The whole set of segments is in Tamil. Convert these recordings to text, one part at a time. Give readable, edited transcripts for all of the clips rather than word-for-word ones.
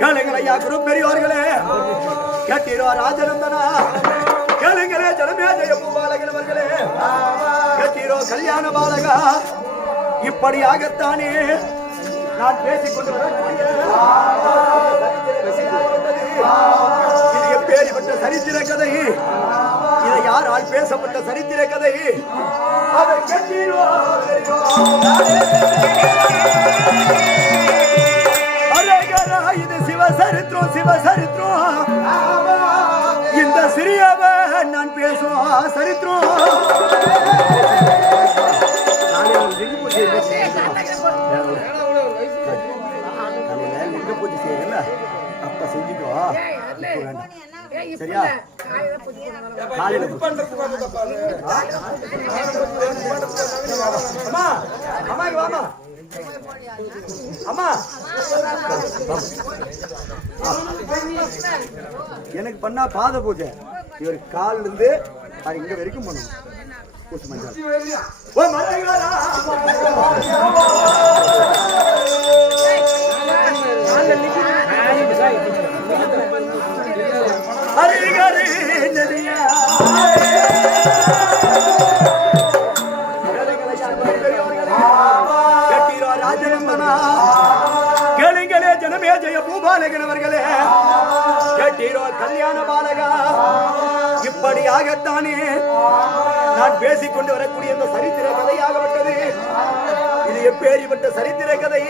கேளுங்களையா குரு பெரியோர்களே, கேட்டீரோ ராஜநந்தனா, கேளுங்களே ஜனமே ஜெயபூ பாலகனவர்களே, கேட்டீரோ கல்யாண பாலகா, இப்படியாகத்தானே நான் பேசிக்கொண்டு வரக்கூடிய இது எப்பேற்பட்ட சரித்திர கதை, இதை யாரால் பேசப்பட்ட சரித்திர கதை, அதை கேட்டீரோ இது சிவசரித்திரம் சிவசரித்திரம், இந்த சிறியவன் நான் பேசும் சரித்திரம். லிங்க பூஜை செய்யல அப்ப செஞ்சுக்கோ, சரியா? அம்மா அம்மா வாமா அம்மா, எனக்கு பண்ணா பாத பூஜை, இவர் கால் இருந்து இங்க வரைக்கும் பண்ணணும். ராஜநந்தனா, கேளுங்களே ஜனமே ஜெய பூபாலகனவர்களே, கேட்டீரோ கல்யாண பாலகா, இப்படியாகத்தானே நான் பேசிக்கொண்டு வரக்கூடிய இந்த சரித்திர கதையாகப்பட்டது. இது எப்பேறிப்பட்ட சரித்திர கதை,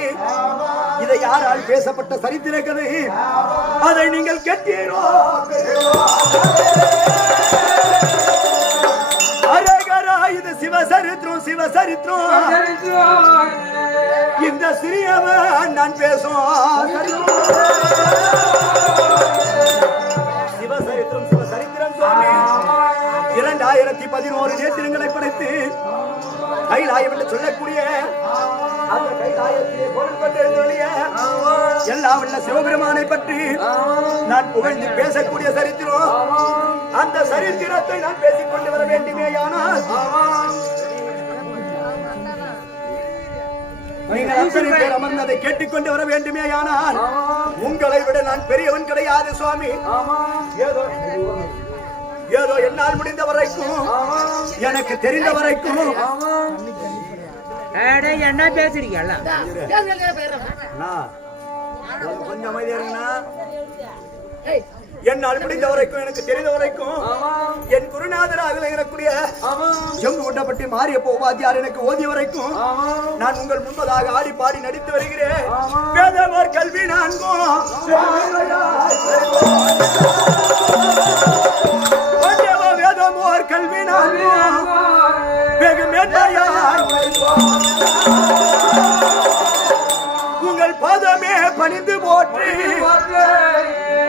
இதை யாரால் பேசப்பட்ட சரித்திர கதை, அதை நீங்கள் கேட்டீரோ? அரகரா, இது சிவசரித்திரம் சிவசரித்திரம், இந்த சிறியவன் நான் பேசும் சிவசரித்திரம் சிவசரித்திரம். சுவாமி 2011 நேத்திரங்களை படைத்து கைலாயம் என்று சொல்லக்கூடிய அந்த கைலாயத்திலே பொருள் கொண்டு எழுந்தொழிய எல்லாம் உள்ள சிவபெருமானை பற்றி நான் புகழ்ந்து பேசக்கூடிய சரித்திரம். அந்த சரித்திரத்தை நான் பேசிக்கொண்டு வர வேண்டுமேயானால் நீங்கள் அத்தனை பேர் அமர்ந்ததை கேட்டுக்கொண்டு வர வேண்டுமேயானால் உங்களை தாயை விட நான் பெரியவன் கிடையாது சுவாமி. ஏதோ ஏதோ என்னால் முடிந்த வரைக்கும் எனக்கு தெரிந்த வரைக்கும் என்ன பேசுறீங்க கொஞ்சம் அமைதியா இருங்கண்ணா. என்னால் முடிந்த வரைக்கும் எனக்கு தெரிந்த வரைக்கும் என் குருநாதராக இருக்கக்கூடிய ஜம்பு கொண்டப்பட்டி மாரியப்ப உபாத்தியார் எனக்கு ஓதிய வரைக்கும் நான் உங்கள் முன்பதாக ஆடி பாடி நடித்து வருகிறேன். வேதமோர் கல்வி நான்கும் வேதமோர் கல்வி நான்கும் வெகு மேன்மையாய் உங்கள் பாதமே பணிந்து போற்றி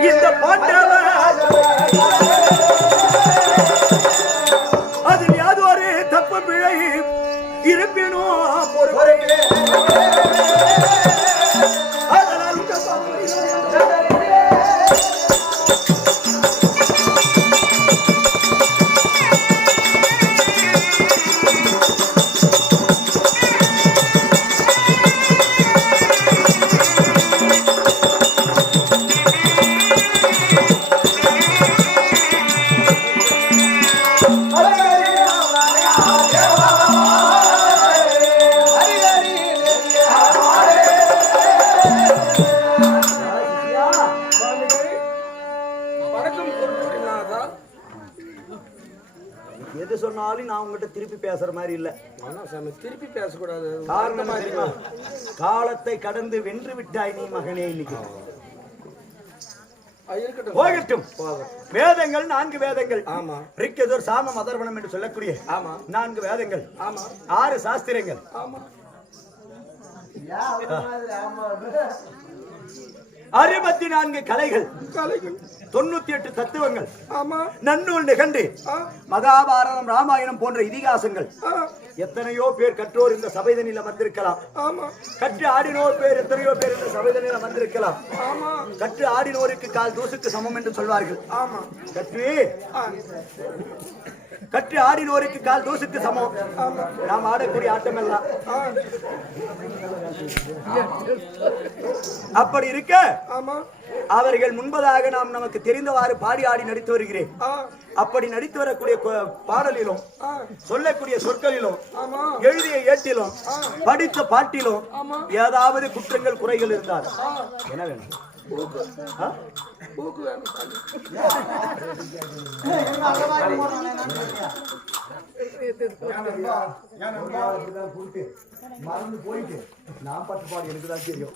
இந்த பாண்டவர் அதில் யாதொரு தப்பு பிழை இருப்பினும் பொறுப்பே அதனால் எது சொன்னாலும் நான் உங்ககிட்ட திருப்பி பேசுற மாதிரி இல்ல. திருப்பி பேசக்கூடாது. காரணம் தெரியுமா? காலத்தை கடந்து வென்று விட்டாய் நீ மகனே. இன்னைக்கு போகட்டும். வேதங்கள் 4 வேதங்கள். ஆமா. ரிக்கெதோர் சாமம் அதர்வனம் என்று சொல்லக்கூடிய 4 வேதங்கள். ஆமா. 6 சாஸ்திரங்கள். ஆமா. 64 கலைகள். 98 தத்துவங்கள். நன்னூல் நிகண்டு மகாபாரதம் ராமாயணம் போன்ற இதிகாசங்கள். எத்தனையோ பேர் கற்றோர் இந்த சபைதனில் வந்திருக்கலாம். கற்று ஆடினோர் பேர் எத்தனையோ பேர் இந்த சபைதனில் வந்திருக்கலாம். கற்று ஆடினோருக்கு கால் தூசுக்கு சமம் என்று சொல்வார்கள். கற்று ஆடினோருக்கு கால் தூசுக்கு சமம். நாம் ஆடக்கூடிய ஆட்டம் எல்லாம் அப்படி இருக்க அவர்கள் முன்பதாக நாம் நமக்கு தெரிந்தவாறு பாடி ஆடி நடித்து வருகிறேன். அப்படி நடித்து வரக்கூடிய பாடலிலும் சொல்லக்கூடிய சொற்களிலும் எழுதிய ஏட்டிலும் படித்த பாட்டிலும் ஏதாவது குற்றங்கள் குறைகள் இருந்தால் என்ன வேணும்? மறந்து போயிட்டு நான் பட்டு பாடு எனக்கு தான் தெரியும்.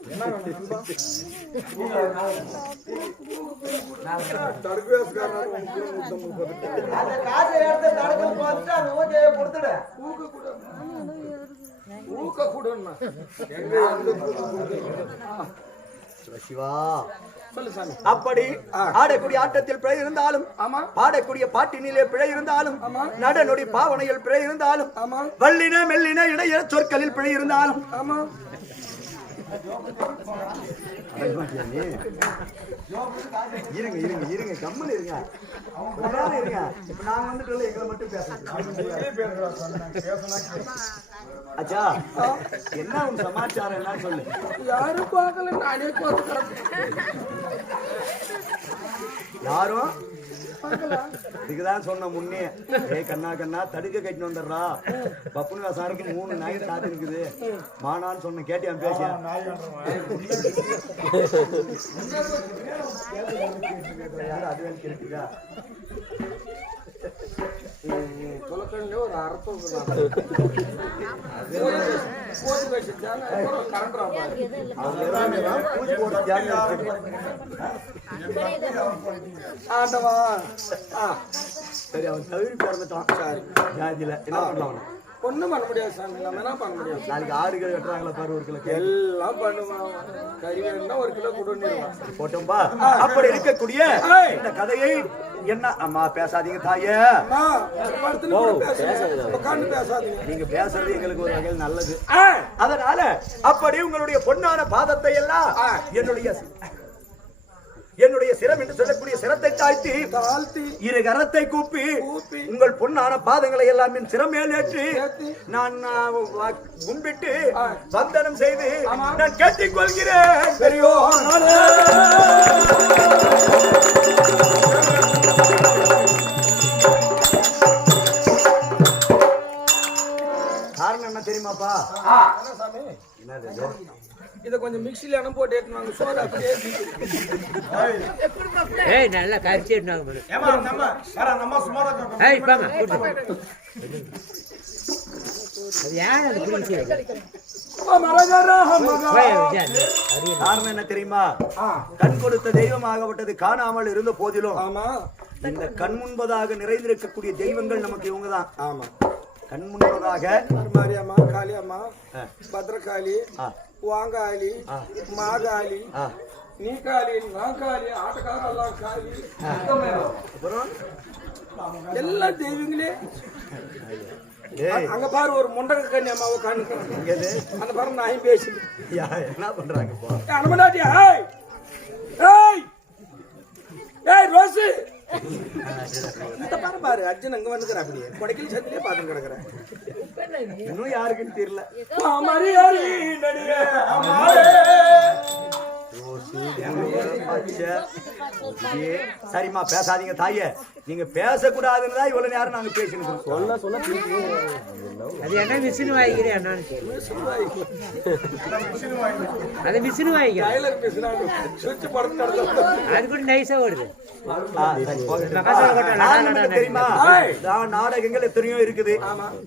சிவா அப்படி ஆடக்கூடிய ஆட்டத்தில் பிழை இருந்தாலும் பாடக்கூடிய பாட்டினிலே பிழை இருந்தாலும் நடனொடி பாவனையில் பிழை இருந்தாலும் வல்லின மெல்லின இடைய சொற்களில் பிழை இருந்தாலும் இருங்க இருங்க இருங்க கம்மன் இருங்க இருங்க. இப்ப நாங்க வந்துட்டு எங்களை மட்டும் அச்சா என்ன உன் சமாச்சாரம் என்ன சொல்லு. யாரும் பார்க்கல, நானே யாரும் இதுக்குதான் சொன்ன முன்னே கண்ணா கண்ணா தடுக்க கட்டின்னு வந்துடுறா பப்புனு சாருக்கு 3 நாய் காத்து இருக்குது மானான்னு சொன்ன கேட்டியா பேசியா அதுவே கேட்டுக்கா தொலைக்கண்ணிலே ஒரு அர்த்தம் சரி அவன் தவிர பிறந்துட்டான் ஜாதியில என்ன பண்ணலாம் ஒண்ணும் பண்ண முடியாது சாமி. நம்ம என்ன பண்ண முடியாது? நாளைக்கு 6 கிலோ வெட்டுறாங்களா பாரு, 1 கிலோ எல்லாம் பண்ணுவான். கறி வேணும்னா 1 கிலோ கொடுத்துருவான். போட்டோம்பா. அப்படி இருக்கக்கூடிய இந்த கதையை என்ன அம்மா பேசாதீங்க தாயே, நீங்க பேசுறது எங்களுக்கு ஒரு வகையில் நல்லது. அதனால அப்படி உங்களுடைய பொன்னான பாதத்தை எல்லாம் என்னுடைய சிரம் என்று சொல்லக்கூடிய சிரத்தை தாழ்த்தி 2 கரத்தை கூப்பி உங்கள் பொன்னான பாதங்களை எல்லாம் என் சிரம் மேலேற்றி நான் கும்பிட்டு வந்தனம் செய்து நான் கேட்டுக் கொள்கிறேன். பெரியோர் கொஞ்சம் மிக்சில எண்ணெய் போட்டு ஏற்றுவாங்க சோறு அப்படியே ஏய் நல்லா கரிச்சு எடுனாங்க ஏய் பாமா அது யார் அது புரிஞ்சு காரணம் என்ன தெரியுமா? கண் கொடுத்த தெய்வமாகப்பட்டது காணாமல் இருந்த போதிலும் ஆமா இந்த கண் முன்பதாக நிறைந்திருக்கக்கூடிய தெய்வங்கள் நமக்கு இவங்கதான். ஆமா கண் முன்பதாக மாரியம்மா காளியம்மா பத்ரகாளி வாங்காளி மாகாளி நீ காளி நான் காளி ஆட்டக்கார எல்லாம் காளி அப்புறம் எல்லாம் தெய்வங்களே. அங்க பாரு ஒரு முண்டக கண்ணி அம்மாவை காணுங்க அந்த பாரு நான் பேசுது என்ன பண்றாங்க அனுமதாட்டியா ஏய் ரோஸு இந்த பாரு பாரு அர்ஜுன் அங்க வந்துக்கிற அப்படியே கொடைக்கல் சத்திலே பாத்து கிடக்குறேன் இன்னும் யாருக்குன்னு தெரியல. சரிம்மா பேசாதீங்க தாயே, நீங்க பேசக்கூடாதுன்னு தான் இவ்வளவு நேரம் நாங்க பேசினோம். சொல்ல சொல்ல அது என்ன மிஷின் வாங்கிக்கிறேன் என்னன்னு அது மிஷின் வாங்கிக்கிறேன் அது கூட நைஸா வருது. தெரியுமா நாடகங்கள் எத்தனையோ இருக்குது,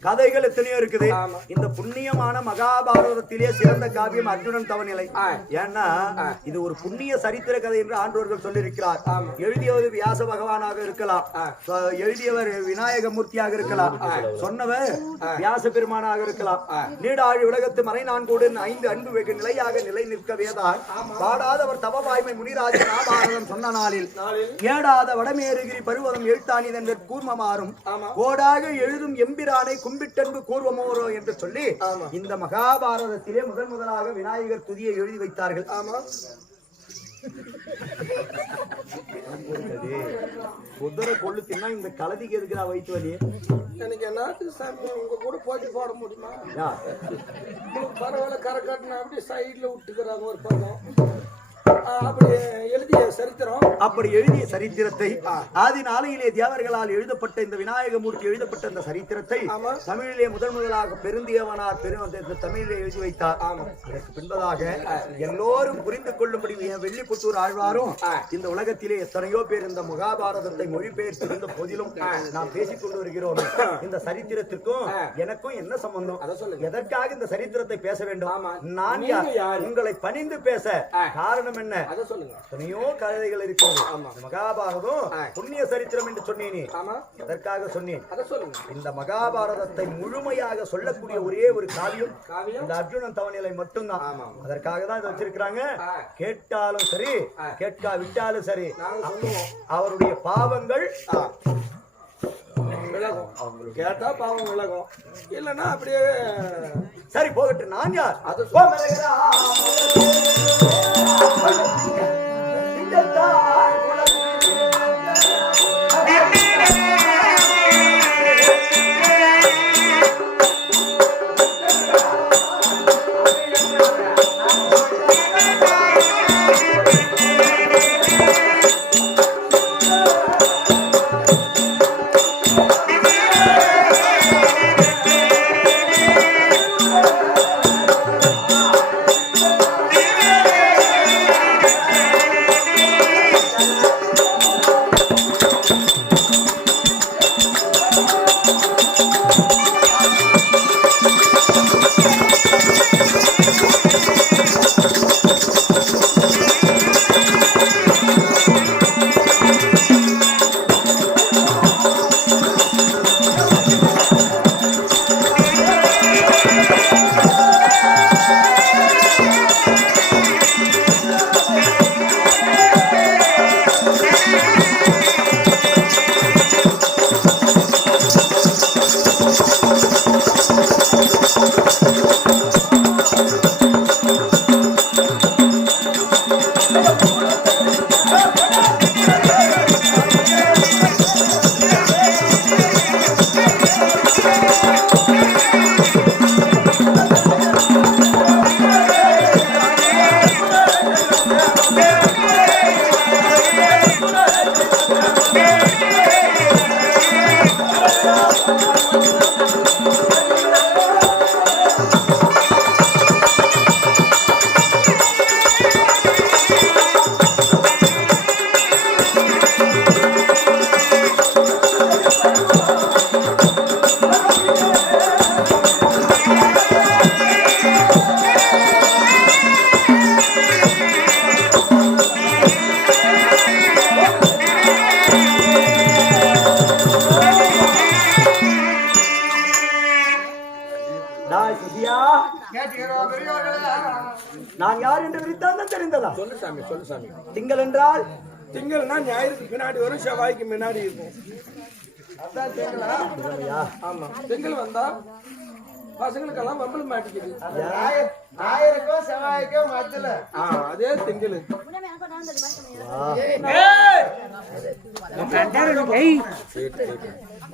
கதைகள் எத்தனையோ இருக்குது. இந்த புண்ணியமான மகாபாரதத்திலே சிறந்த காவியம் அர்ஜுனன் தவநிலை. ஏன்னா இது ஒரு புண்ணிய சரித்திர கதை என்று ஆண்டோர்கள் சொல்லியிருக்கிறார். எழுதியவர் வியாச பகவானாக இருக்கலாம், எழுதியவர் விநாயக மூர்த்தியாக இருக்கலாம், சொன்னவர் வியாச பெருமானாக இருக்கலாம். நீடாழி உலகத்து மறை நான்கோடு 5 அன்பு வெகு நிலையாக நிலை நிற்க வேதார் பாடாதவர் தவவாய்மை முனிராஜன் ஆபாரதம் சொன்ன நாளில் ஏடாத வடமேறுகிரி பருவதம் எழுத்தானி என்ற கூர்மமாறும் கோடாக எழுதும் எம்பிரானை கும்பிட்டன்பு கூர்வமோரோ என்று சொல்லி இந்த மகாபாரதத்திலே முதலாக விநாயகர் துதியை எழுதி வைத்தார்கள். குதிரை கொள்ளு தின்னா இந்த கலதிக்கு எதுக்குறா வயிற்று வலி? எனக்கு என்ன சாமி உங்க கூட போட்டி போட முடியுமா? பரவாயில்ல கரை காட்டினா அப்படி சைட்ல விட்டுக்கிறாங்க ஒரு பக்கம். அப்படி எழுதிய சரித்திரத்தை ஆதி நாளையிலே தேவர்களால் எழுதப்பட்ட இந்த விநாயக மூர்த்தி எழுதப்பட்ட இந்த சரித்திரத்தை தமிழிலே முதலாக பெருந்தியவனார் தமிழிலே எழுதி வைத்தார். அதற்கு பின்பதாக எல்லோரும் புரிந்து கொள்ளும்படி வெள்ளிப்புத்தூர் ஆழ்வாரும் இந்த உலகத்திலே எத்தனையோ பேர் இந்த மகாபாரதத்தை மொழிபெயர்த்திருந்த போதிலும் நாம் பேசிக் கொண்டு வருகிறோம். இந்த சரித்திரத்திற்கும் எனக்கும் என்ன சம்பந்தம்? எதற்காக இந்த சரித்திரத்தை பேச வேண்டும்? நான் உங்களை பணிந்து பேச காரணம் என்ன? எத்தனையோ கதைகள் இருக்கிறது. மகாபாரதம் புண்ணிய சரித்திரம் என்று சொன்னேனே, அதற்காக சொன்னேன். இந்த மகாபாரதத்தை முழுமையாக சொல்லக்கூடிய ஒரே ஒரு காவியம் இந்த அர்ஜுனன் தவநிலை மட்டும்தான். அதற்காக தான் இதை வச்சிருக்கிறாங்க. கேட்டாலும் சரி கேட்காவிட்டாலும் சரி அவருடைய பாவங்கள் கேட்டா பாவம் விலகும், இல்லைன்னா அப்படியே சரி போகட்டும். நான் யார்? அது யார் என்று விரித்தான் தான் தெரிந்ததா? சொல்லு சாமி, சொல்லு சாமி. திங்கள் என்றால் திங்கள்னா ஞாயிறுக்கு பின்னாடி வரும், செவ்வாய்க்கு முன்னாடி இருக்கும். அதான் திங்களா? ஆமா. திங்கள் வந்தா பசங்களுக்கெல்லாம் வம்பல் மாட்டிக்குது. ஞாயிறுக்கும் செவ்வாய்க்கும் மத்தியில அதே திங்கள்.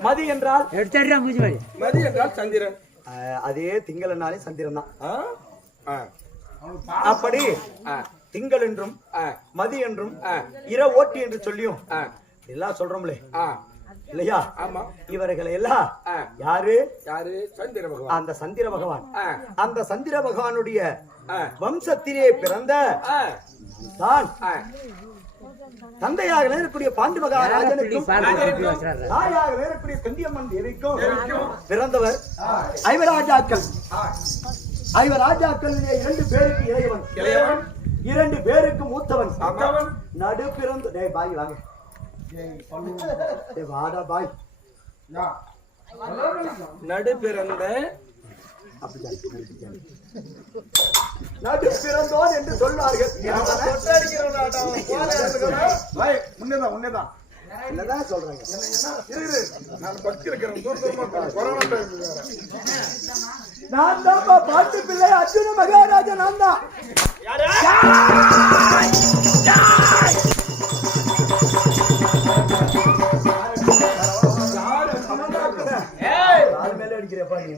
மதி என்றால் எடுத்துடுறா மூஞ்சி மாதிரி. மதி என்றால் சந்திரன். அதே திங்கள் என்றாலே சந்திரன் தான். ஆ? ஆ. அப்படி திங்கள் என்றும் மதி என்றும் இர ஓட்டி என்று சொல்லியும் எல்லாம் சொல்றோம்லே இல்லையா? ஆமா. இவர்களை எல்லாம் யாரு? யாரு? சந்திர பகவான். அந்த சந்திர பகவான். அந்த சந்திர பகவானுடைய வம்சத்திலே பிறந்த தான் தந்தையாக இருக்கக்கூடிய பாண்டு மகாராஜனுக்கும் தாயாக இருக்கக்கூடிய கந்தியம்மன் தேவிக்கும் பிறந்தவர் ஐவராஜாக்கள். ஐவராஜாக்களிலே 2 பேருக்கு இளையவன், 2 பேருக்கு மூத்தவன். நடு பிறந்த டேய் பாய் வாங்க, டேய் வாடா பாய். நடு பிறந்த நடு பிறந்தோன் என்று சொல்வார்கள். முன்னேதான் என்னதான் சொல்றாங்க? நான் தான் பாட்டு பிள்ளை அர்ஜுன மகாராஜா. நான் தான் மேல அடிக்கிறப்பா நீ.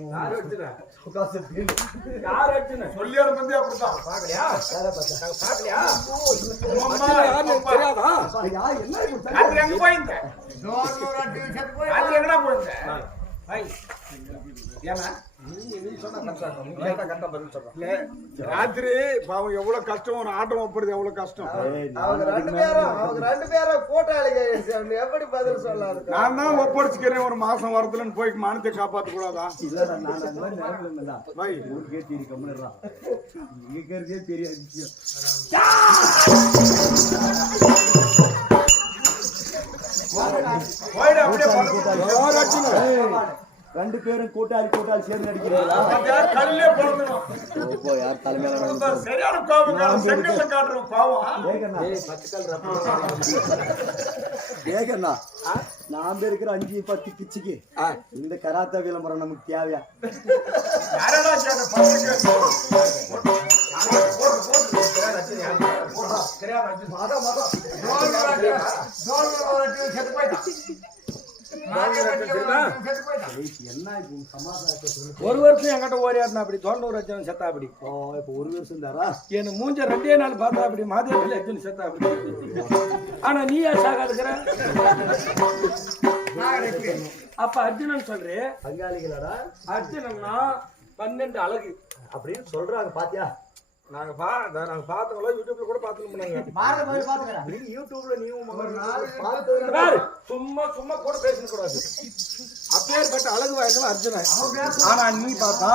ராத்திரி பாவம் எவ்வளவு கஷ்டம், ஒரு ஆட்டம் ஒப்படுது எவ்வளவு கஷ்டம். அவங்க 2 பேரும் கூட்டாளிங்க, எப்படி பதில் சொல்லாது? நான் தான் ஒப்படைச்சுக்கிறேன், ஒரு மாசம் வரதுலன்னு போய் மானத்தை காப்பாத்த கூடாதா? தெரியாது. 2 பேரும் கூட்டாளி சேர்ந்து நடிக்கிறீங்களா? யார் தலைமையில சரியான கோபம் காட்டுறோம் பாவம். நாம இருக்கிற 5-10 பிச்சுக்கு இந்த கராத்தா விளம்பரம் நமக்கு தேவையா? ஒரு வருஷம் என்கிட்ட ஓரியாருனா அப்படி தோண்டூர் அர்ஜுன் செத்தா அப்படி. இப்ப 1 வருஷம் தாரா என்ன மூஞ்ச 2 நாள் பார்த்தா அப்படி மாதேவி அர்ஜுன் செத்தா அப்படி. ஆனா நீ ஏன் சாகாதுக்கிற? அப்ப அர்ஜுனன் சொல்றே பங்காளிகளடா. அர்ஜுனன்னா 12 அழகு அப்படின்னு சொல்றாங்க. பாத்தியா? நாங்க பார்த்தோம்ல, யூடியூப்ல கூட பாத்துக்கோங்க. நீ யூடியூப்ல சும்மா கூட பேச கூடாது. அப்பேற்பட்ட அழகு வாய்ந்தவன் அர்ஜுனன். ஆனா நீ பார்த்தா,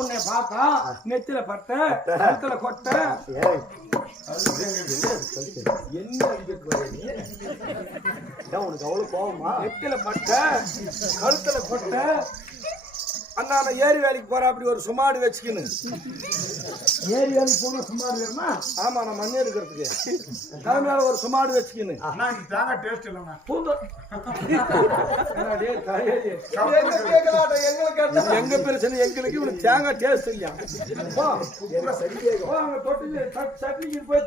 உன்னை பார்த்தா நெத்தில பட்ட, கழுத்துல கொட்ட. என்ன உனக்கு அவ்வளவு கோவமா? நெத்தில பட்ட, கழுத்துல கொட்ட. அண்ணா ஏரி வேலைக்கு போற அப்படி ஒரு சுமாடு வச்சுக்கணும். ஏரி வேலைக்கு போன சுமாடு வேணுமா? ஆமா, நான் மண்ணு எடுக்கிறதுக்கு தலைமையால ஒரு சுமாடு வச்சுக்கணும். எங்க பிரச்சனை எங்களுக்கு இவனுக்கு தேங்காய் டேஸ்ட் இல்லையா? சட்னிக்கு போய்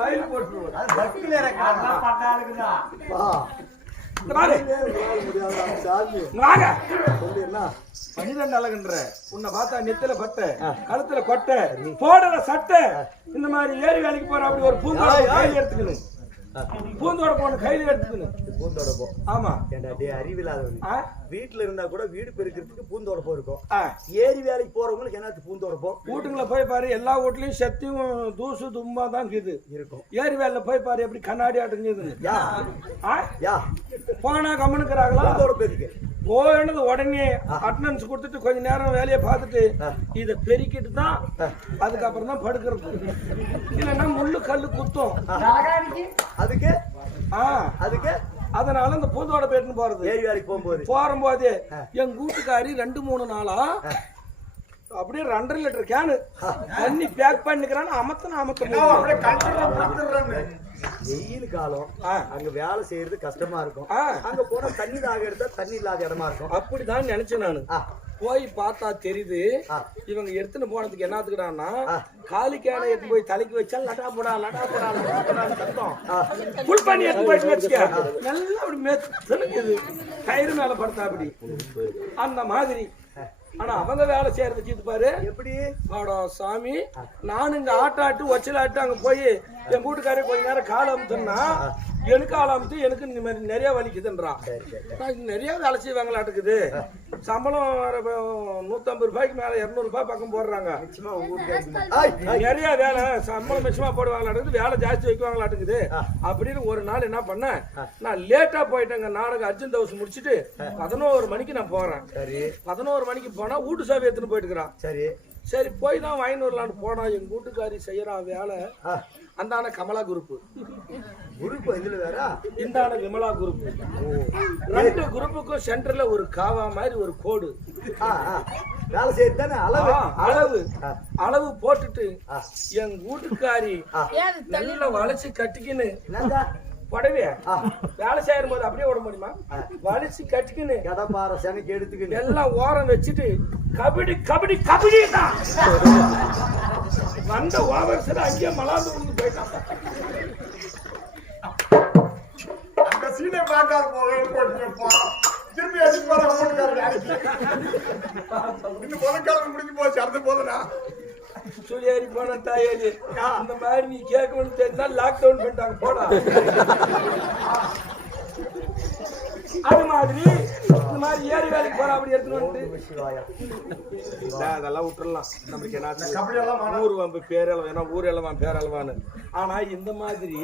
வாயில் போட்டுருவோம். 12 அழகுன்ற உன்னை பார்த்தா நெத்தில பட்ட, கழுத்துல கொட்டை, போடுற சட்டை. இந்த மாதிரி ஏரி வேலைக்கு போற அப்படி ஒரு பூந்தோட கையில எடுத்துக்கணும். பூந்தோட போன கையில எடுத்துக்கணும். பூந்தோட போ. ஆமா. அறிவில்லாதவன் வீட்டுல இருந்தா கூட வீடு பெருக்கிறதுக்கு பூந்தோட போயிருக்கும். ஏரி வேலைக்கு போறவங்களுக்கு என்ன பூந்தோட போ. வீட்டுக்குள்ள போய் பாரு, எல்லா வீட்லயும் சத்தியும் தூசு தும்மா தான் இருக்கும். ஏரி வேலையில போய் பாரு, எப்படி கண்ணாடி ஆட்டுங்குது. போனா கம்முனுக்குறாங்களா? போனது உடனே அட்டனன்ஸ் கொடுத்துட்டு கொஞ்ச நேரம் வேலையை பார்த்துட்டு இதை பெருக்கிட்டு தான் அதுக்கப்புறம் தான் படுக்கிறது. இல்லைன்னா முள்ளு கல்லு குத்தும். அதுக்கு அதனால இந்த பூந்தோட போயிட்டு போறது ஏரி வேலைக்கு போகும்போது என் வீட்டுக்காரி 2-3 நாளா அப்படியே 2.5 லிட்டர் கேனு தண்ணி பேக் பண்ணிக்கிறான்னு வெயில் காலம் அங்க வேலை செய்யறது கஷ்டமா இருக்கும். அங்க போனா தண்ணி தாக எடுத்தா தண்ணி இல்லாத இடமா இருக்கும். அப்படிதான் நினைச்சேன் நானு. போய் பார்த்தா தெரியுது இவங்க எடுத்துன்னு போனதுக்கு என்னத்துக்குடான்னா காலி கேனை எடுத்து போய் தலைக்கு வச்சா லடா போடா சத்தம் புல் பண்ணி எடுத்து போயிட்டு வச்சுக்க நல்லா அப்படி மெத்துனுக்குது கயிறு மேல படுத்தா அப்படி அந்த மாதிரி. ஆனா அவங்க வேலை செய்யறது இது பாரு எப்படி ஆடா சாமி. நானும் இங்க ஆட்டாட்டு ஒச்சலாட்டு அங்க போய் என் வீட்டுக்காரே கொஞ்ச நேரம் கால் அமுத்துன்னா எனக்கு ஆள் அமுத்து எனக்கு இந்த மாதிரி நிறைய வலிக்குதுன்றான். நிறைய வேலை செய்வாங்களாட்டுக்குது. சம்பளம் 150 ரூபாய்க்கு மேல 200 ரூபாய் பக்கம் போடுறாங்க. நிறைய வேலை சம்பளம் மிச்சமா போடுவாங்களாட்டுக்குது. வேலை ஜாஸ்தி வைக்குவாங்களாட்டுக்குது. அப்படின்னு ஒரு நாள் என்ன பண்ணேன், நான் லேட்டா போயிட்டேங்க. நாடகம் அர்ஜென்ட் ஹவுஸ் முடிச்சுட்டு 11 மணிக்கு நான் போறேன். 11 மணிக்கு போனா வீட்டு சாவி எடுத்துன்னு போயிட்டு இருக்கிறான். சரி போய் தான் வாங்கிட்டு வரலான்னு போனா எங்க வீட்டுக்காரி செய்யறா வேலை அந்தான கமலா குரூப் இதுல வேற இந்தான விமலா குரூப். 2 குரூப்புக்கும் சென்டர்ல ஒரு காவா மாதிரி ஒரு கோடு வேலை செய்யறதானே அளவு போட்டுட்டு எங்க வீட்டுக்காரி நல்ல வளைச்சு கட்டிக்கின்னு படவே வேலை செய்யும் போது அப்படியே விட முடியுமா? வலிச்சு கட்டிக்கின்னு கடப்பார சனைக்கு எடுத்துக்கிட்டு எல்லாம் ஓரம் வச்சுட்டு கபடி கபடி கபடி தான் வந்த ஓவர்ஸ் அங்கேயே மலாந்து விழுந்து போயிட்டான். அந்த சீனை பார்க்காத போட்டுப்பா திரும்பி அடிச்சு போற இன்னும் பொதுக்காலம் முடிஞ்சு போச்சு. அடுத்த போதுனா சுழியேறி போன தாயேரி அந்த மாதிரி நீ கேட்கணும்னு தெரிஞ்சா லாக்டவுன் பண்ணிட்டாங்க போடா. அது மாதிரி இந்த மாதிரி ஏரி வேலைக்கு போற அப்படி எடுத்துட்டு அதெல்லாம் விட்டுறலாம். நம்மளுக்கு என்ன ஊர் வம்பு பேரளவு ஏன்னா ஊர் எல்லாம் பேரளவான்னு. ஆனா இந்த மாதிரி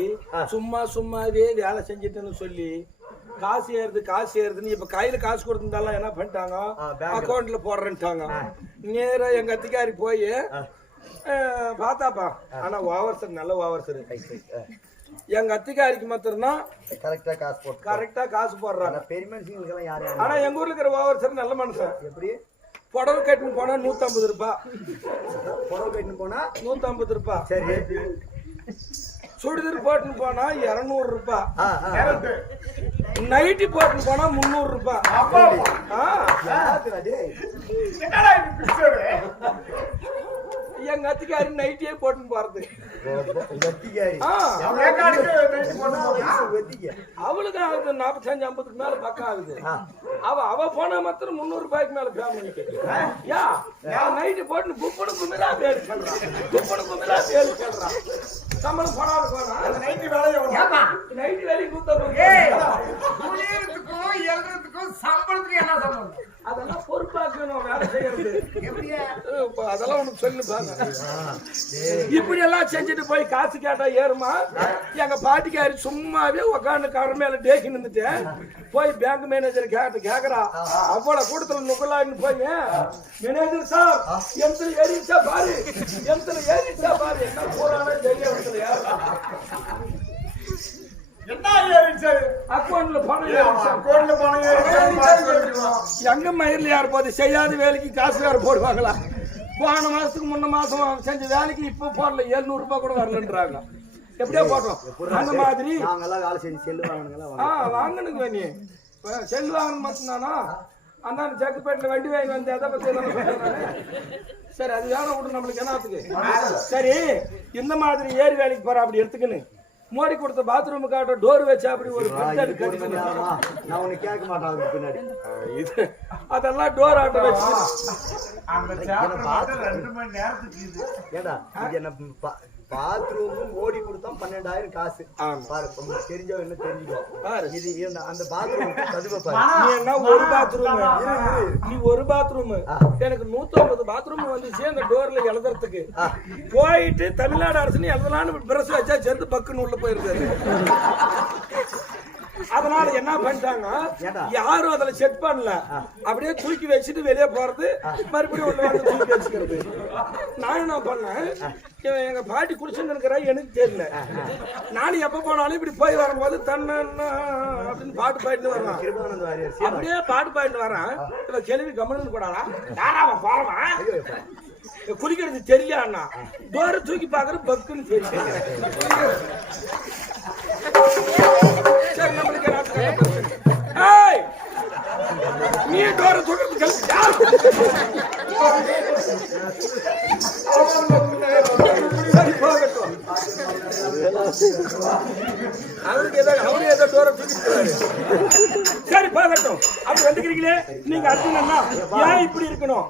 சும்மாவே வேலை செஞ்சுட்டுன்னு சொல்லி காசு ஏறுதுன்னு இப்ப கையில காசு கொடுத்துருந்தாலும் என்ன பண்ணிட்டாங்க அக்கௌண்ட்ல போடுறேன்ட்டாங்க. நேரா எங்க அத்திக்காரி போய் பாத்தாப்பா. ஆனா ஓவர்சர் நல்ல ஓவர்சர் எங்க அத்திக்காரிக்கு மாத்திரம்தான் கரெக்டா காசு போடுறாங்க. ஆனா எங்க ஊர்ல இருக்கிற ஓவர்சர் நல்ல மனுஷன். எப்படி புடவை கட்டின்னு போனா 150 ரூபாய். புடவை கட்டின்னு போனா 150 ரூபாய். சரி. சுடிதார் போட்டுன்னு போனா 200 ரூபாய். நைட்டி போட்டுன்னு போனா 300 ரூபாய். எங்க அத்திக்காரி நைட்டியே போட்டுன்னு போறது. அவளுக்கு 45-50 மேல பக்கம் ஆகுது. அவ போன மாத்திரம் 300 ரூபாய்க்கு மேல ஃபேமிலிக்கு நைட்டு போட்டு குப்பனு குமிலா பேரு சொல்றான். சம்பளம் போனாலும் போனா நைட்டு வேலைக்கு சம்பளத்துக்கு என்ன சம்பளம் அதெல்லாம் பொறுப்பாக்கணும் வேலை செய்யறது. அதெல்லாம் உனக்கு சொல்லு பாருங்க. இப்படி எல்லாம் செஞ்சுட்டு போய் காசு கேட்டா ஏறுமா? எங்க பாட்டிக்காரி சும்மாவே உக்காந்து கரை மேல டேக்கி நின்றுட்டேன். போய் பேங்க் மேனேஜர் கேக்குறா. அவ்வளவு கூட்டத்துல நுகலான்னு போய் மேனேஜர் சார் எந்த ஏறிச்சா பாரு என்ன போறானே தெரிய எங்க மயிரில் யார் போது செய்யாத வேலைக்கு காசு வேற போடுவாங்களா? போன மாசத்துக்கு முன்ன மாசம் செஞ்ச வேலைக்கு இப்ப போடல 700 ரூபாய் கூட வரலன்றாங்க. எப்படியா போட்டோம் அந்த மாதிரி வாங்கணுங்க. நீ செல்லு வாங்கணும் மட்டும்தானா? அந்த ஜக்குப்பேட்டில் வண்டி வாங்கி வந்து எதை பத்தி சரி அது வேணும் விட்டு நம்மளுக்கு என்னத்துக்கு. சரி இந்த மாதிரி ஏரி வேலைக்கு போற அப்படி எடுத்துக்கின்னு மோடி கொடுத்த பாத்ரூம் காட்ட டோர் வச்சு அப்படி ஒரு கேட்க மாட்டாங்க. அதெல்லாம் டோர் ஆட்ட வச்சு பாத்ரூம் மோடி கொடுத்தா 12,000 காசு. தெரிஞ்சவ என்ன தெரிஞ்சுக்கோ. அந்த பாத்ரூம் ஒரு பாத்ரூம் நீ ஒரு பாத்ரூம் எனக்கு 150 பாத்ரூம் வந்துச்சு. அந்த டோர்ல எழுதுறதுக்கு போயிட்டு தமிழ்நாடு அரசு எழுதலான்னு பிரஸ் வச்சா சேர்ந்து பக்குன்னு உள்ள போயிருக்காரு. அதனால என்ன பண்ணிட்டாங்க, யாரும் அதுல செட் பண்ணல, அப்படியே தூக்கி வச்சுட்டு வெளியே போறது, மறுபடியும் உள்ள வந்து தூக்கி வச்சுக்கிறது. நான் என்ன பண்ணேன், எங்க பாட்டி குடிச்சுன்னு இருக்கிறா, எனக்கு தெரியல. நானும் எப்ப போனாலும் இப்படி போய் வரும்போது தன்ன அப்படின்னு பாட்டு பாடிட்டு வர்றான். அப்படியே பாட்டு பாடிட்டு வரான். இவ கேள்வி கம்மனு கூடாதா, யாராவ பாருவான், குளிக்கிறது தெரியலன்னா டோரை தூக்கி பாக்குற பக்குன்னு தெரியும். சரி, நம்மளுக்கு நீ டோரை தூக்கிறது கழிச்சா சரி போகட்டும். அவருக்கு ஏதோ டோரை தூக்கிட்டு சரி போகட்டும். அப்படி வந்துக்கிறீங்களே நீங்க அர்ஜுனன்னா ஏன் இப்படி இருக்கணும்?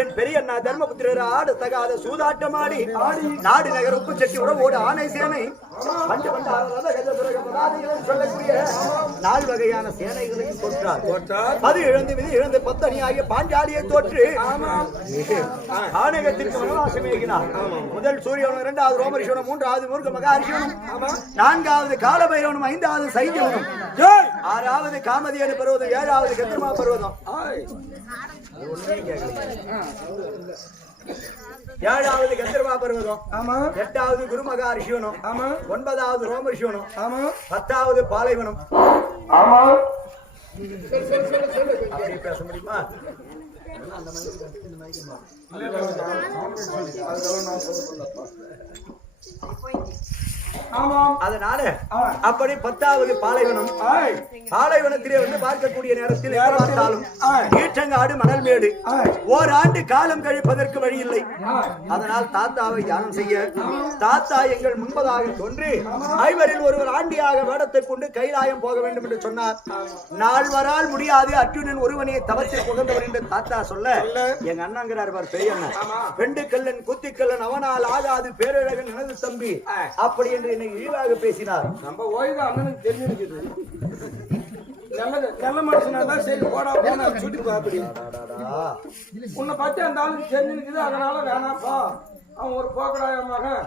என் பெரிய அண்ணா தர்மபுத்திரர் ஆடு தகாத சூதாட்டமாடி நாடு நகர் உப்பு செட்டி உறவோடு ஆணை சேனை சொல்லக்கூடிய 4 வகையான சேனைகளையும் தோற்றார். அது இழந்து விதி இழந்து பத்தனி ஆகிய பாஞ்சாலியை தோற்று ஆணையத்திற்கு வனவாசம் ஏகினார். முதல் சூரியனும், 2வது ரோமரிஷனும், 3வது முருக மகாரிஷனும், 4வது காலபைரவனும், 5வது சைன்யவனும், 6வது காமதியனு பருவதம், 7வது கத்திரமா பருவதம், 7வது கந்தர்வா பருவதம், 8வது குருமகா ரிஷிவனம், 9வது ரோம ரிஷிவனம், 10வது பாலைவனம். பேச முடியுமா? அதனால அப்படி 10வது பாலைவனம். பாலைவனத்திலே வந்து பார்க்கக்கூடிய நேரத்தில் ஈற்றங்காடு மணல் மேடு. ஓராண்டு காலம் கழிப்பதற்கு வழி இல்லை. அதனால் தாத்தாவை தியானம் செய்ய தாத்தா எங்கள் முன்பதாக தோன்றி 5வரில் ஒருவர் ஆண்டியாக வேடத்தை கொண்டு கைலாயம் போக வேண்டும் என்று சொன்னார். 4வரால் முடியாது, அர்ஜுனன் ஒருவனே தவத்தில் புகழ்ந்தவர் என்று தாத்தா சொல்ல எங்க அண்ணங்கிறார் பெரிய அண்ணன், வெண்டுக்கல்லன் குத்திக்கல்லன் அவனால் ஆகாது பேரழகன் எனது தம்பி அப்படி என்று என்னை இழிவாக பேசினார். நம்ம ஓய்வு அண்ணனுக்கு தெரிஞ்சிருக்குது. நல்ல மனுஷனாதான் சரி போடா போனா சுட்டி பாப்படி. உன்னை பத்தி அந்த ஆளுக்கு தெரிஞ்சிருக்குது. அதனால வேணாப்பா, அவன் ஒரு போக்கடாய மகன்,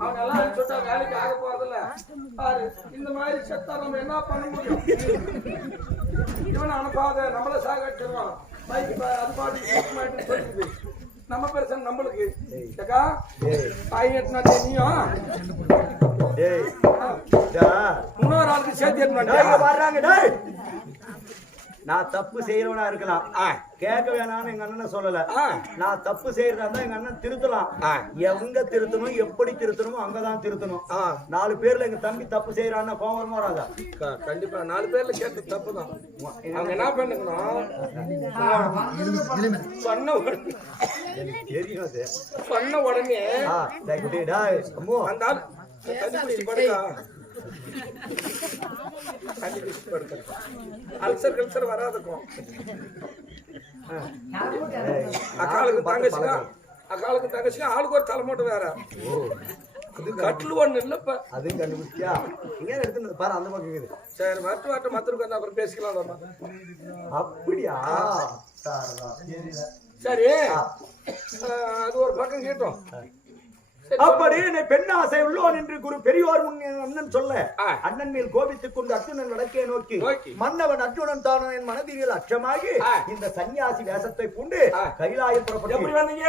அவன் எல்லாம் சொல்லிட்டா வேலைக்கு ஆக போறதில்ல. பாரு, இந்த மாதிரி செத்தா நம்ம என்ன பண்ண முடியும்? இவன் அனுப்பாத, நம்மள சாகடிச்சிருவான். அது பாட்டு சொல்லிடுது. நம்ம பிரச்சனை நம்மளுக்கு. பையன் நீயும் இன்னொரு ஆளுக்கு சேர்த்து நான் தப்பு செய்யறவனா இருக்கலாம், கேட்க வேணாம்னு எங்க அண்ணன் சொல்லல. நான் தப்பு செய்யறதா இருந்தா எங்க அண்ணன் திருத்தலாம். எங்க திருத்தணும், எப்படி திருத்தணுமோ அங்கதான் திருத்தணும். 4 பேர்ல எங்க தம்பி தப்பு செய்யறான்னா கோவம் வராதா? கண்டிப்பா 4 பேர்ல கேட்டு தப்பு தான். அவங்க என்ன பண்ணிக்கணும், சொன்ன உடனே அந்த அல்சர் கல்சர் வராதுக்கும். அக்காளுக்கு தங்கச்சிங்க ஆளுக்கு ஒரு தலைமோட்டு வேற. அது கட்டில் ஒண்ணு இல்லப்ப, அது கண்டுபிடிச்சியா? இங்க எடுத்து பாரு, அந்த பக்கம் இருக்குது. சரி, மருத்துவ மத்திருக்கு அப்புறம் பேசிக்கலாம். அப்படியா? சரி, அது ஒரு பக்கம் கேட்டோம். அப்படி என்னை பெண் ஆசை உள்ளோன் என்று குரு பெரியோர் அண்ணன் சொல்ல அண்ணன் மேல் கோபித்துக் கொண்டு அர்ஜுனன் வடக்கே நோக்கி மன்னவன் அர்ஜுனன் தானோ என் மனதில் அச்சமாகி இந்த சன்னியாசி வேஷத்தை பூண்டு கைலாயம் புறப்பட்டு எப்படி வந்தீங்க?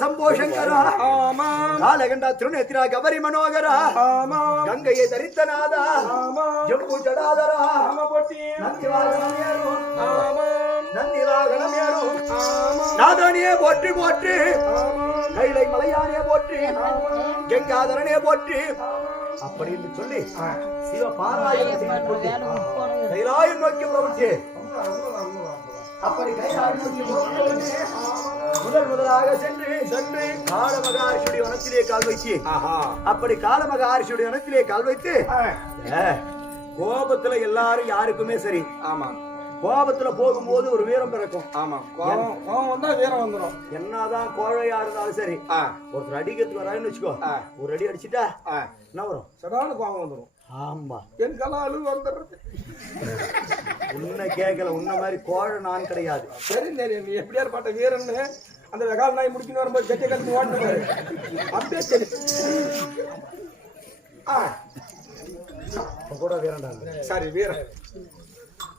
சம்போ சங்கரா ஆமாம் காலகண்டா திருநேத்திரா கபரி மனோகரா ஆமாம் கங்கையை தரித்தநாதா ஆமாம் ஜம்பு ஜடாதரா ஆமா போட்டி நந்தி வாகனம் ஏறும் ஆமாம் நந்தி வாகனம் ஏறும் ஆமாம் நாதனியே போற்றி போற்றி ஆமாம் கைலை மலையானே போற்றி கங்காதரனே போற்றி அப்படின்னு சொல்லி சிவ பாராயணம் செய்து கொண்டு கைலாயம் நோக்கி புறப்பட்டு அப்படி கைலாயம் நோக்கி புறப்பட்டு முதலாக சென்று காலமகாரிஷியுடைய வனத்திலே கால் வைத்து அப்படி காலமகாரிஷியுடைய வனத்திலே கால் வைத்து கோபத்துல எல்லாரும் யாருக்குமே சரி ஆமா கோபத்துல போகும்போது ஒரு வீரம் பிறக்கும் ஆமா கோபம் வந்தா வீரம் வந்துடும் என்னதான் கோழையா இருந்தாலும் சரி ஒருத்தர் அடிக்கிறதுக்கு வரான்னு வச்சுக்கோ ஒரு அடி அடிச்சுட்டா என்ன வரும் சடான கோபம் வந்துடும் ஆமா என் கலாலு வந்துடுறது உன்னை கேட்கல உன்ன மாதிரி கோழை நான் கிடையாது சரி நீ எப்படியா பாட்ட வீரன்னு அந்த வெகால் நாய் முடிக்கணும் வரும்போது கெட்ட கட்டு ஓட்டுறாரு அப்படியே சரி கூட வீரண்டாங்க சரி வீரன்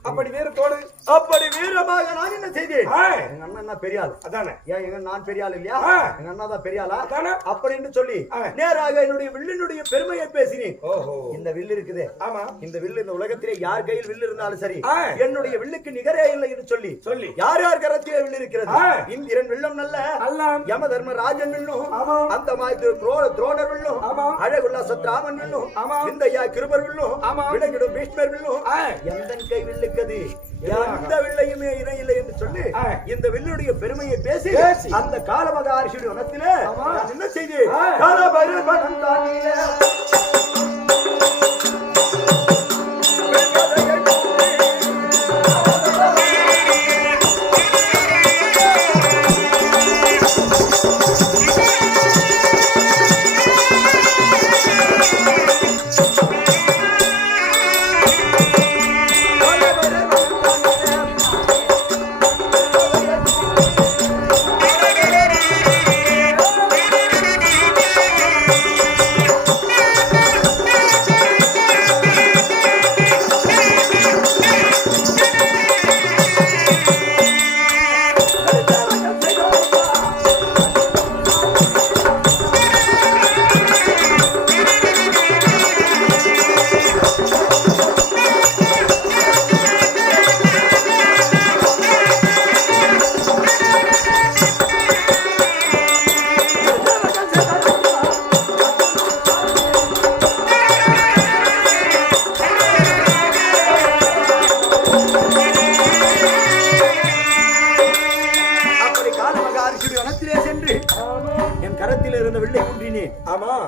அப்படி வீரத்தோடு அப்படி வீரமாக நான் என்ன செய்தேன் எங்க அண்ணன் என்ன பெரிய ஆள் அதானே ஏன் எங்க நான் பெரிய ஆள் இல்லையா எங்க அண்ணா தான் பெரிய ஆளா அதானே அப்படின்னு சொல்லி நேராக என்னுடைய வில்லினுடைய பெருமையை பேசினேன் ஓஹோ இந்த வில்லு இருக்குது ஆமா இந்த வில்லு இந்த உலகத்திலே யார் கையில் வில்லு இருந்தாலும் சரி என்னுடைய வில்லுக்கு நிகரே இல்லை என்று சொல்லி யார் யார் கரத்திலே வில்லு இருக்கிறது இந்திரன் வில்லும் நல்ல யம தர்ம ராஜன் வில்லும் அந்த மாதிரி துரோணர் வில்லும் அழகுள்ள சத்ராமன் வில்லும் இந்த கிருபர் வில்லும் விலங்கிடும் பீஷ்மர் வில்லும் எந்த கை வில்லு எந்த வில்லையுமே இணை இல்லை என்று சொல்லி இந்த வில்லுடைய பெருமையை பேசி அந்த காலமகாரிஷியுடைய வனத்திலே என்ன செய்தி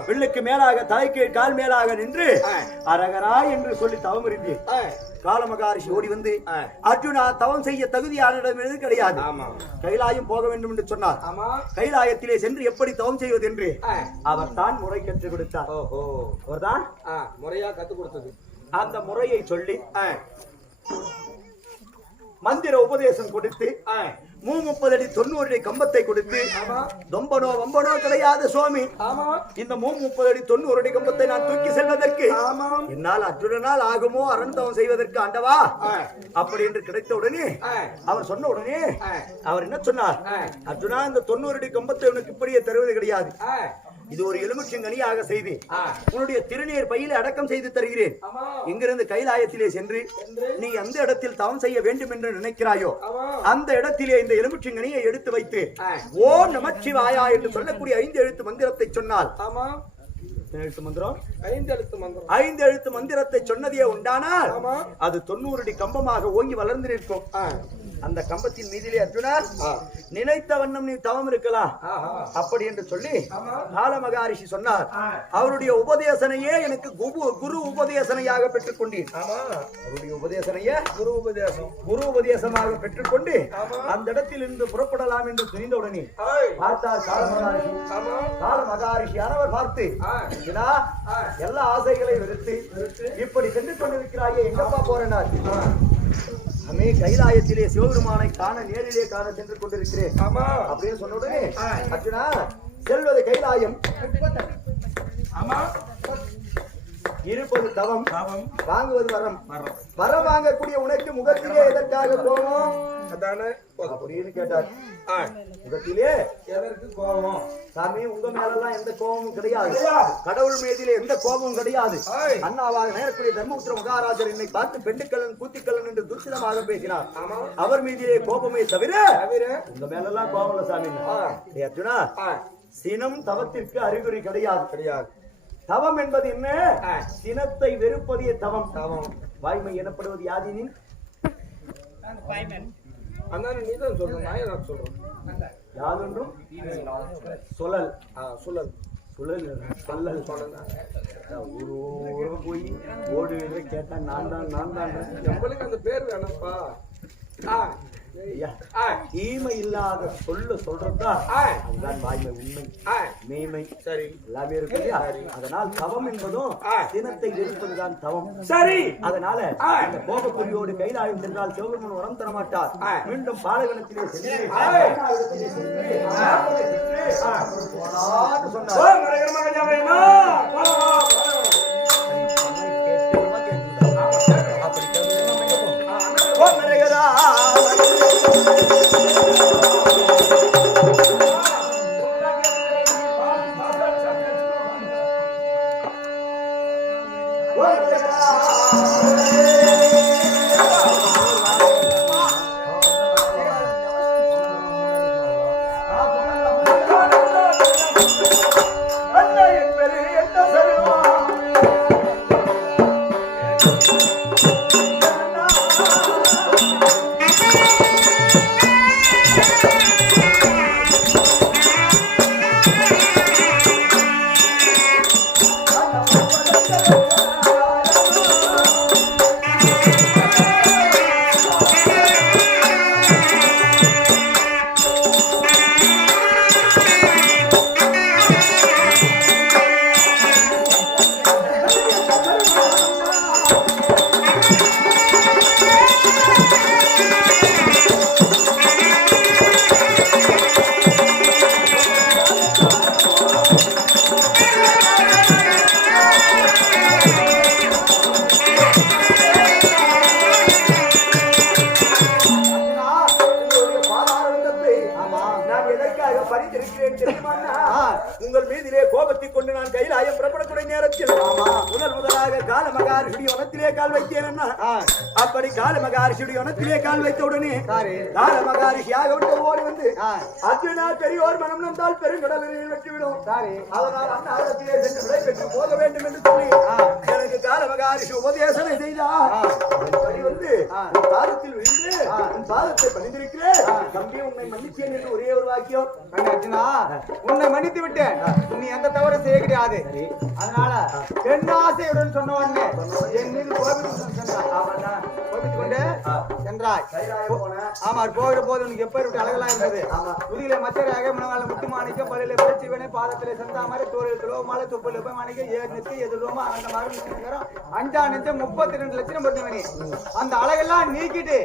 வில்லுக்கு மேலாக தலைக்கு கால் மேலாக நின்று அரகரா என்று சொல்லி தவம் இருந்தேன். காலமகாரிஷி ஓடி வந்து அர்ஜுனா தவம் செய்ய தகுதியானது கிடையாது, கைலாயம் போக வேண்டும் என்று சொன்னார். கைலாயத்திலே சென்று எப்படி தவம் செய்வது என்று அவர் தான் முறை கற்றுக் கொடுத்தார். அவர்தான் முறையா கற்றுக் கொடுத்தது. அந்த முறையை சொல்லி மந்திர உபதேசம் கொடுத்து 30 அடி 90 அடி கம்பத்தை கொடுத்து தொம்பனோ வம்பனோ கிடையாது சுவாமி, இந்த 30 அடி 90 அடி கம்பத்தை நான் தூக்கி செல்வதற்கு என்னால் அர்ஜுனனால் ஆகுமோ அரண்தவம் செய்வதற்கு ஆண்டவா அப்படி என்று கிடைத்த உடனே அவர் சொன்ன உடனே அவர் என்ன சொன்னார், அர்ஜுனா இந்த 90 அடி கம்பத்தை உனக்கு இப்படியே தருவது கிடையாது, இது ஒரு எலுமிச்சங்கனியாக செய்து உன்னுடைய திருநீர் பையில அடக்கம் செய்து தருகிறேன். இங்கிருந்து கைலாயத்திலே சென்று நீ எந்த இடத்தில் தவம் செய்ய வேண்டும் என்று நினைக்கிறாயோ அந்த இடத்திலே இந்த எலுமிச்சங்கனியை எடுத்து வைத்து ஓம் நமச்சிவாயா என்று சொல்லக்கூடிய 5 எழுத்து மந்திரத்தை சொன்னால், 5 எழுத்து மந்திரத்தை சொன்னதே உண்டானால் அது 90 அடி கம்பமாக ஓங்கி வளர்ந்து நிற்கும். அந்த கம்பத்தின் மீதிலே அர்ஜுனா நினைத்த வண்ணம் நீ தவம் இருக்கலாம் அப்படி என்று சொல்லி காலமகாரிஷி சொன்னார். அவருடைய உபதேசனையே எனக்கு குரு உபதேசனையாக பெற்றுக் கொண்டேன். அவருடைய உபதேசனையே குரு உபதேசமாக பெற்றுக்கொண்டு அந்த இடத்தில் இருந்து புறப்படலாம் என்று துணிந்தவுடனே பார்த்தார் காலமகாரிஷி ஆனவர் பார்த்து, எல்லா ஆசைகளை வெறுத்து இப்படி சென்று கொண்டிருக்கிறாயே எங்கப்பா போறேனார், அமே கைலாயத்திலே சிவபெருமானை காண நேரிலே காண சென்று கொண்டிருக்கிறேன் அப்படின்னு சொன்ன உடனே அர்ஜுனா செல்வது கைலாயம், இருப்பது தவம், வாங்குவது வரம். வரம் வாங்கக்கூடிய உனக்கு முகத்திலே எதற்காக கோபம்? அப்படின்னு கேட்டார். ஆ, முகத்திலே எதற்கு கோபம்? சாமி உங்க மேலெல்லாம் எந்த கோபமும் கிடையாது, கடவுள் மீதிலே எந்த கோபமும் கிடையாது. ஆய். அண்ணாவாக நேரக்கூடிய தர்மபுத்திர மகாராஜர் என்னை பார்த்து பெண்டுக்கல்லன் கூத்திக்கல்லன் என்று துர்ச்சிதமாக பேசினார். ஆமா. அவர் மீதிலே கோபமே தவிர தவிர உங்க மேலெல்லாம் கோபம் இல்ல சாமி. ஏய் அர்ஜுனா, ஆ, சினம் தவத்திற்கு அறிகுறி கிடையாது. கிடையாது. தவம் என்பது என்ன? ஆ. சினத்தை வெறுப்பதே தவம். தவம். வாய்மை எனப்படுவது யாதினின் அந்தானே நீ தான் சொல்றேன், நான் என்ன சொல்றேன்? யாதொன்றும் சொல்லல். சொல்லல். சுழல் சொல்லல் ஒரு போய் ஓடு கேட்டா நான் தான் நம்மளுக்கு அந்த பேர் வேணாம்ப்பா. ஐயா, தீமை இல்லாத சொல்றதா அதுதான் வாய்மை, உண்மை, மேய்மை. சரி, எல்லாமே இருக்கு இல்லையா? அதனால் தவம் என்பதும் தினத்தை வெறுப்பதுதான் தவம். சரி. அதனால இந்த கோபக்குடியோடு கைலாயம் சென்றால் சிவபெருமன் வரம் தரமாட்டார். மீண்டும் பாலைவனத்திலே சென்று உங்கள் மீதிலே கோபத்தை கொண்டு நான் கைலாயம் புறப்படக்கூடிய நேரத்தில் முதலாக கால மகாரிஷியுடைய வனத்திலே கால் வைத்தேன். அப்படி கால மகாரிஷியுடைய வனத்திலே கால் வைத்த உடனே கால மகாரிஷியாக விட்டு ஓடி வந்து அர்ஜுனா, பெரியோர் மனம் நந்தால் பெருங்கடலில் வெற்றிவிடும், அதனால் அண்ணாவிடத்திலே சென்று விடை பெற்று போக வேண்டும் என்று சொல்லி எனக்கு கால மகாரிஷி உபதேசனை செய்தார். வந்து பாதத்தில் விழுந்து உன் பாதத்தை பணிந்திருக்கிறேன், தம்பி உன்னை மன்னிச்சேன் என்று ஒரே ஒரு வாக்கியம். உன்னை மன்னித்து விட்டேன், நீ எந்த தவறு செய்ய கிடையாது. அதனால பெண்ணாசையுடன் சொன்ன உடனே என் மீது கோபித்துக் கொண்டு சென்றாய். ஆமா, போகிற போது உனக்கு எப்ப விட்டு அழகெல்லாம் இருந்தது. முதுகில மச்சராக முனகால முத்து மாணிக்கம், பள்ளியில பிறச்சிவனை, பாதத்திலே செந்தாமரை, தோழில் துளவமாலை, தொப்புல போய் மாணிக்கம், ஏழு நெத்தி எதிர்வோமா அந்த மாதிரி 5 லட்சம் பொறுத்தவனி. அந்த அழகெல்லாம் நீக்கிட்டு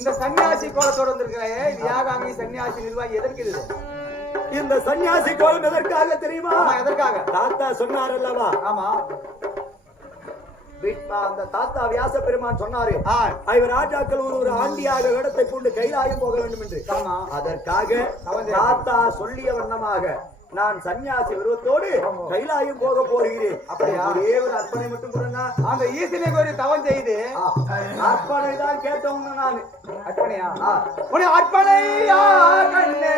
இந்த சன்னியாசி கோலத்தோடு வந்திருக்கிறாயே, இது யாகாங்கி சன்னியாசி நிர்வாகி எதற்கு? இது இந்த சன்னியாசி கோலம் எதற்காக தெரியுமா? எதற்காக? தாத்தா சொன்னார் அல்லவா? ஆமா, அந்த தாத்தா வியாச பெருமான் சொன்னாரு, இவர் ராஜாக்கள் ஒரு ஆண்டியாக இடத்தை கொண்டு கைலாயம் போக வேண்டும் என்று. அதற்காக தாத்தா சொல்லிய வண்ணமாக நான் சன்னியாசி விருவத்தோடு கைலாயம் போக போகிறேன். அப்படியே ஒரு அர்ப்பணை மட்டும் கொடுங்க. அந்த ஈசனை ஒரு தவம் செய்து அர்ப்பணை தான் கேட்டவங்க. நான் அர்ப்பணையா? உன்னை அர்ப்பணையா கண்ணே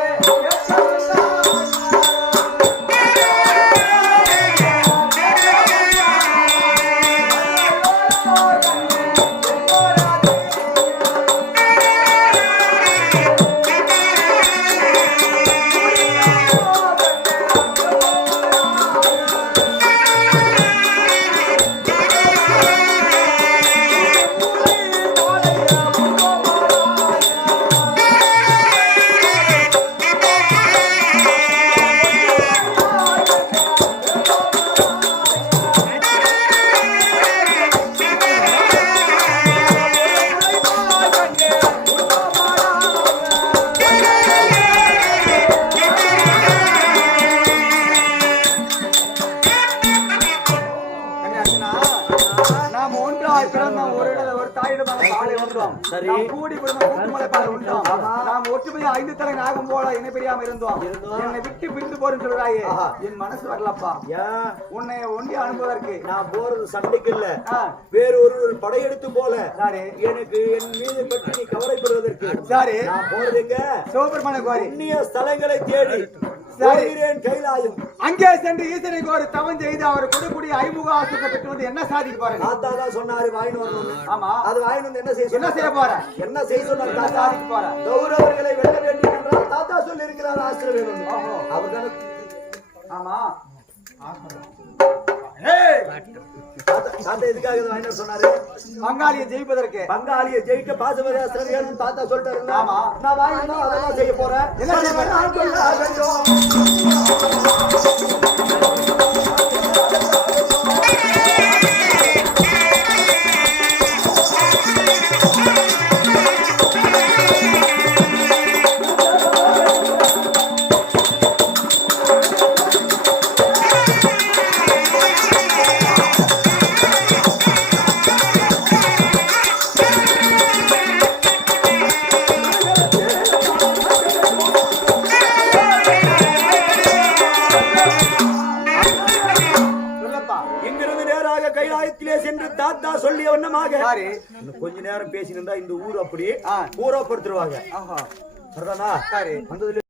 கூடி குடும்பம் கூட்டுமலை பால் உண்டோம். நாம் ஒற்றுமையா 5 தலை நாகம் போல இணை பிரியாம இருந்தோம். என்னை விட்டு பிரிந்து போறேன்னு சொல்றாயே, என் மனசு வரலப்பா. ஏன் உன்னை ஒண்டி அனுப்புவதற்கு நான் போறது சண்டைக்கு இல்ல, ஆ, வேறு ஒரு படையெடுத்து போல சாரி எனக்கு என் மீது பற்றி நீ கவலைப்படுவதற்கு சாரி நான் போறதுங்க சிவபெருமான கோரி புண்ணிய ஸ்தலங்களை தேடி போகிறேன் கைலாயம். அங்கே சென்று ஈசனுக்கு ஒரு தவம் செய்து அவர் கொடுக்கூடிய ஐமுக ஆசத்தை பெற்று வந்து என்ன சாதிக்க போறேன்? தாத்தா தான் சொன்னாரு வாங்கிட்டு வரணும்னு. ஆமா, அது வாங்கிட்டு வந்து என்ன செய்ய என்ன செய்ய போற? என்ன செய்ய சொன்னார் தாத்தா? சாதிக்க போற கௌரவர்களை வெல்ல வேண்டும் என்றால் தாத்தா சொல்லி இருக்கிறார் ஆசிரியர் வேணும். அவர் தானே. ஆமா, தாத்தா எதுக்காக இதை வாங்கிட்டு வர சொன்னாரு? பங்காளியை ஜெயிப்பதற்கு. பங்காளியை ஜெயிக்க பாசமரியாஸ்திரர் வேணும் தாத்தா சொல்லிட்டாரு. ஆமா, நான் வாங்கினா அதெல்லாம் செய்ய போறேன். என்ன செய்ய போற? நான் சொல்ல வேண்டும். சொல்லப்பா. இங்கிருந்து நேராக கைலாயத்திலே சென்று தாத்தா சொல்லிய வண்ணமாக சாரி இன்னும் கொஞ்ச நேரம் பேசினிருந்தா இந்த ஊர் அப்படி ஆ. ஊரப்படுத்துருவாங்க. ஆஹா, சரிதானா? சாரி வந்ததுல